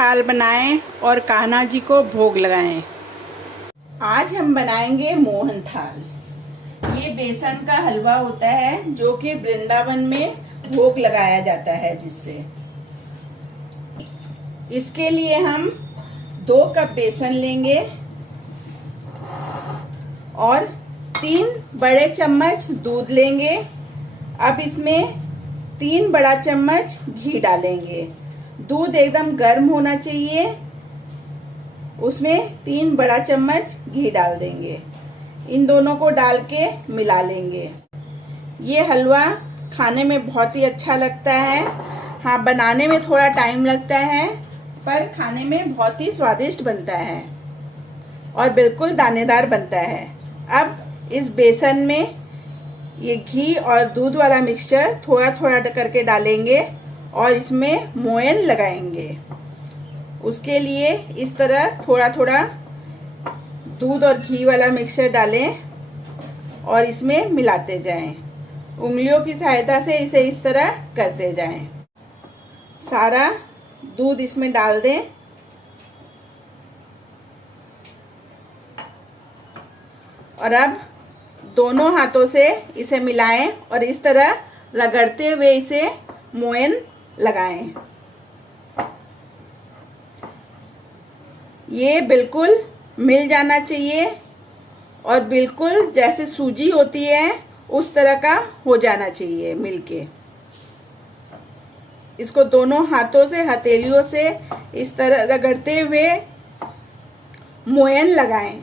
थाल बनाएं और कान्हा जी को भोग लगाएं। आज हम बनाएंगे मोहन थाल। ये बेसन का हलवा होता है जो कि वृंदावन में भोग लगाया जाता है जिससे। इसके लिए हम 2 कप बेसन लेंगे और 3 बड़े चम्मच दूध लेंगे। अब इसमें 3 बड़ा चम्मच घी डालेंगे। दूध एकदम गर्म होना चाहिए, उसमें 3 बड़ा चम्मच घी डाल देंगे। इन दोनों को डाल के मिला लेंगे। ये हलवा खाने में बहुत ही अच्छा लगता है। हाँ, बनाने में थोड़ा टाइम लगता है पर खाने में बहुत ही स्वादिष्ट बनता है और बिल्कुल दानेदार बनता है। अब इस बेसन में ये घी और दूध वाला मिक्सचर थोड़ा थोड़ा करके डालेंगे और इसमें मोयन लगाएंगे। उसके लिए इस तरह थोड़ा थोड़ा दूध और घी वाला मिक्सचर डालें और इसमें मिलाते जाएं। उंगलियों की सहायता से इसे इस तरह करते जाएं। सारा दूध इसमें डाल दें और अब दोनों हाथों से इसे मिलाएं और इस तरह रगड़ते हुए इसे मोयन लगाएं। ये बिल्कुल मिल जाना चाहिए और बिल्कुल जैसे सूजी होती है उस तरह का हो जाना चाहिए मिलके। इसको दोनों हाथों से, हथेलियों से इस तरह रगड़ते हुए मोयन लगाएं।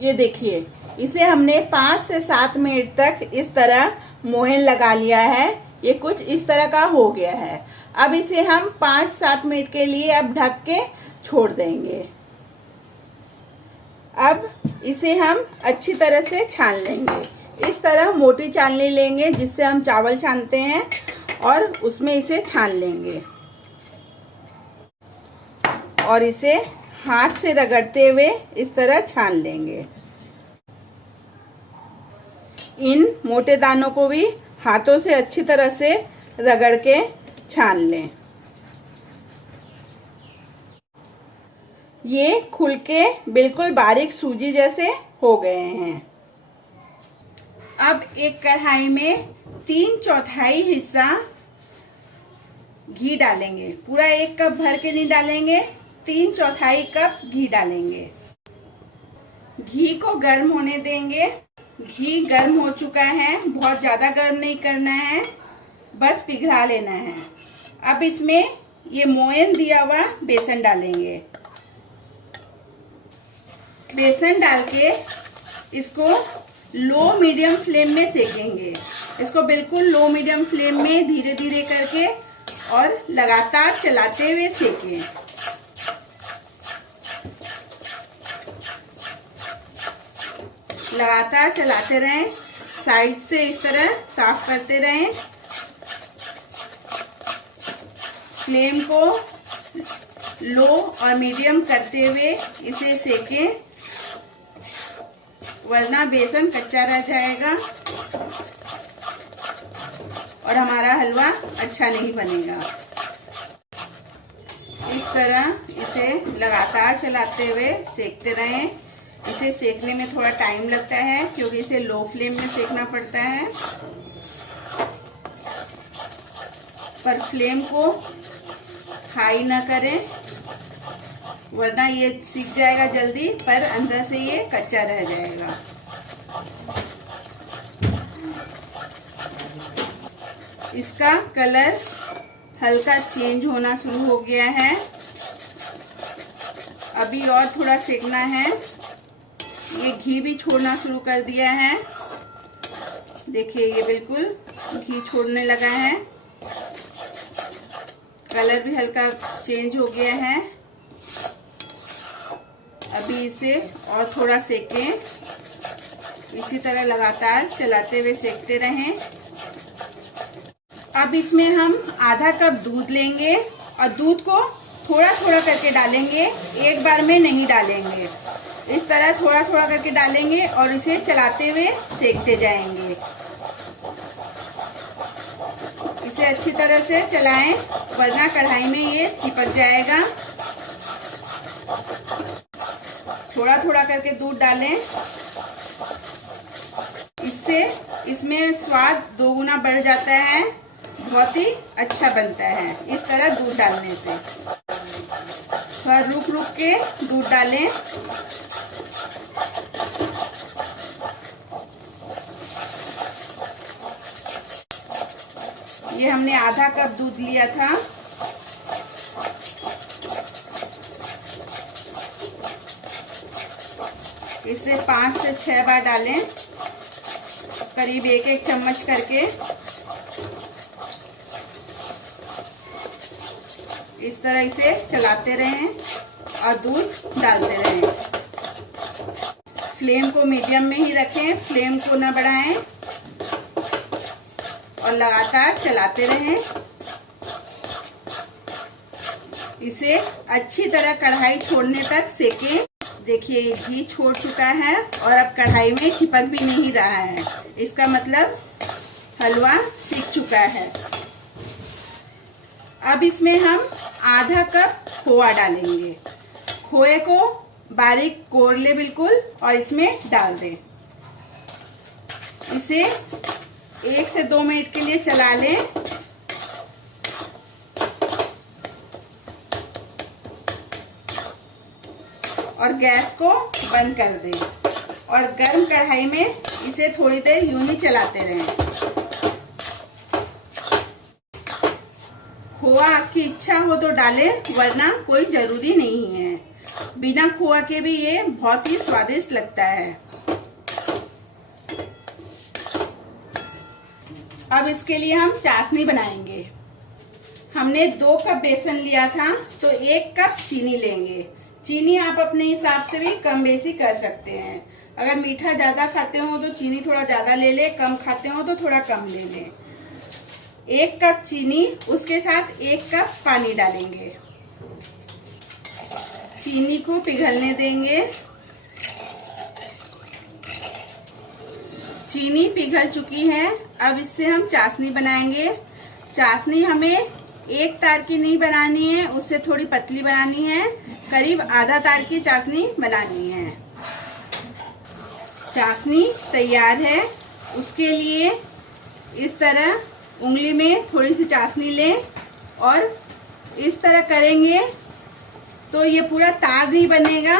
ये देखिए, इसे हमने 5 से 7 मिनट तक इस तरह मोयन लगा लिया है। ये कुछ इस तरह का हो गया है। अब इसे हम 5-7 मिनट के लिए अब ढक के छोड़ देंगे। अब इसे हम अच्छी तरह से छान लेंगे। इस तरह मोटी चालनी लेंगे जिससे हम चावल छानते हैं और उसमें इसे छान लेंगे और इसे हाथ से रगड़ते हुए इस तरह छान लेंगे। इन मोटे दानों को भी हाथों से अच्छी तरह से रगड़ के छान लें। ये खुल के बिल्कुल बारीक सूजी जैसे हो गए हैं। अब एक कढ़ाई में 3/4 हिस्सा घी डालेंगे। पूरा 1 कप भर के नहीं डालेंगे, 3/4 कप घी डालेंगे। घी को गर्म होने देंगे। घी गर्म हो चुका है, बहुत ज्यादा गर्म नहीं करना है, बस पिघला लेना है। अब इसमें ये मोयन दिया हुआ बेसन डालेंगे। बेसन डाल के इसको लो मीडियम फ्लेम में सेकेंगे। इसको बिल्कुल लो मीडियम फ्लेम में धीरे धीरे करके और लगातार चलाते हुए सेकें। लगातार चलाते रहें, साइड से इस तरह साफ करते रहें। फ्लेम को लो और मीडियम करते हुए इसे सेकें, वरना बेसन कच्चा रह जाएगा और हमारा हलवा अच्छा नहीं बनेगा। इस तरह इसे लगातार चलाते हुए सेकते रहें। इसे सेकने में थोड़ा टाइम लगता है क्योंकि इसे लो फ्लेम में सेकना पड़ता है, पर फ्लेम को हाई ना करें वरना ये सीख जाएगा जल्दी पर अंदर से ये कच्चा रह जाएगा। इसका कलर हल्का चेंज होना शुरू हो गया है। अभी और थोड़ा सेकना है। ये घी भी छोड़ना शुरू कर दिया है। देखिए, ये बिल्कुल घी छोड़ने लगा है। कलर भी हल्का चेंज हो गया है। अभी इसे और थोड़ा सेकें। इसी तरह लगातार चलाते हुए सेकते रहें। अब इसमें हम आधा कप दूध लेंगे और दूध को थोड़ा थोड़ा करके डालेंगे, एक बार में नहीं डालेंगे। इस तरह थोड़ा थोड़ा करके डालेंगे और इसे चलाते हुए सेकते जाएंगे। इसे अच्छी तरह से चलाएं, वरना कढ़ाई में ये चिपक जाएगा। थोड़ा थोड़ा करके दूध डालें, इससे इसमें स्वाद दोगुना बढ़ जाता है, बहुत ही अच्छा बनता है इस तरह दूध डालने से। थोड़ा रुक रुक के दूध डालें। ये हमने आधा कप दूध लिया था। इसे 5 से 6 बार डालें, करीब 1-1 चम्मच करके। इस तरह इसे चलाते रहें और दूध डालते रहें। फ्लेम को मीडियम में ही रखें, फ्लेम को न बढ़ाएं और लगातार चलाते रहें। इसे अच्छी तरह कढ़ाई छोड़ने तक सेकें। देखिए घी छोड़ चुका है और अब कढ़ाई में चिपक भी नहीं रहा है, इसका मतलब हलवा सीख चुका है। अब इसमें हम आधा कप खोआ डालेंगे। खोए को बारीक कोर ले बिल्कुल और इसमें डाल दें। इसे 1 से 2 मिनट के लिए चला लें। और गैस को बंद कर दें और गर्म कढ़ाई में इसे थोड़ी देर यूं ही चलाते रहें। खोआ आपकी इच्छा हो तो डालें, वरना कोई जरूरी नहीं है। बिना खोआ के भी ये बहुत ही स्वादिष्ट लगता है। अब इसके लिए हम चाशनी बनाएंगे। हमने 2 कप बेसन लिया था तो 1 कप चीनी लेंगे। चीनी आप अपने हिसाब से भी कम बेसी कर सकते हैं। अगर मीठा ज्यादा खाते हो तो चीनी थोड़ा ज्यादा ले लें, कम खाते हो तो थोड़ा कम ले लें। 1 कप चीनी, उसके साथ 1 कप पानी डालेंगे। चीनी को पिघलने देंगे। चीनी पिघल चुकी है, अब इससे हम चाशनी बनाएंगे। चाशनी हमें 1 तार की नहीं बनानी है, उससे थोड़ी पतली बनानी है। करीब आधा तार की चाशनी बनानी है। चाशनी तैयार है। उसके लिए इस तरह उंगली में थोड़ी सी चाशनी लें और इस तरह करेंगे तो ये पूरा तार नहीं बनेगा,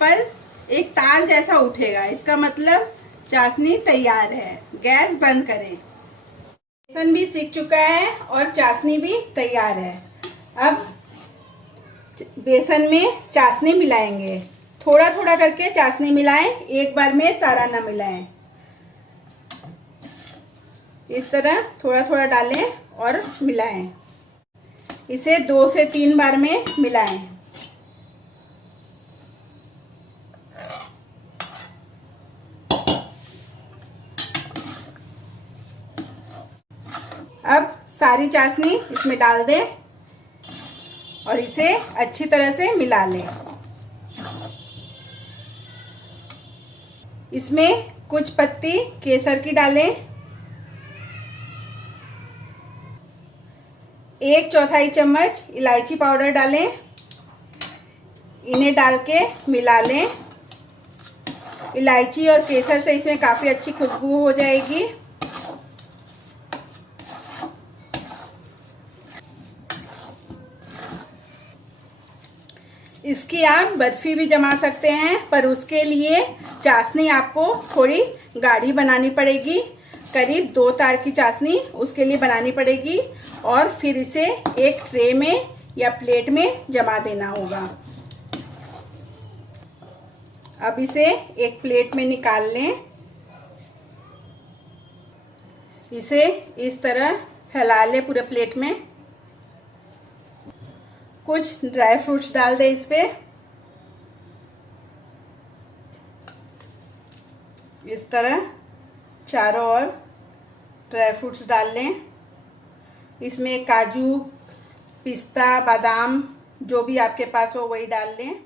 पर एक तार जैसा उठेगा। इसका मतलब चाशनी तैयार है। गैस बंद करें। बेसन भी सीख चुका है और चाशनी भी तैयार है। अब बेसन में चाशनी मिलाएंगे। थोड़ा थोड़ा करके चाशनी मिलाएं, एक बार में सारा ना मिलाएं। इस तरह थोड़ा थोड़ा डालें और मिलाएं। इसे 2 से 3 बार में मिलाएं। अब सारी चाशनी इसमें डाल दें और इसे अच्छी तरह से मिला लें। इसमें कुछ पत्ती केसर की डालें। 1/4 चम्मच इलायची पाउडर डालें। इन्हें डाल के मिला लें। इलायची और केसर से इसमें काफी अच्छी खुशबू हो जाएगी। इसकी आप बर्फी भी जमा सकते हैं, पर उसके लिए चाशनी आपको थोड़ी गाढ़ी बनानी पड़ेगी। करीब 2 तार की चाशनी उसके लिए बनानी पड़ेगी और फिर इसे एक ट्रे में या प्लेट में जमा देना होगा। अब इसे एक प्लेट में निकाल लें। इसे इस तरह फैला लें पूरे प्लेट में। कुछ ड्राई फ्रूट्स डाल दें इस पे। इस तरह चारों ओर ड्राई फ्रूट्स डाल लें। इसमें काजू, पिस्ता, बादाम जो भी आपके पास हो वही डाल लें।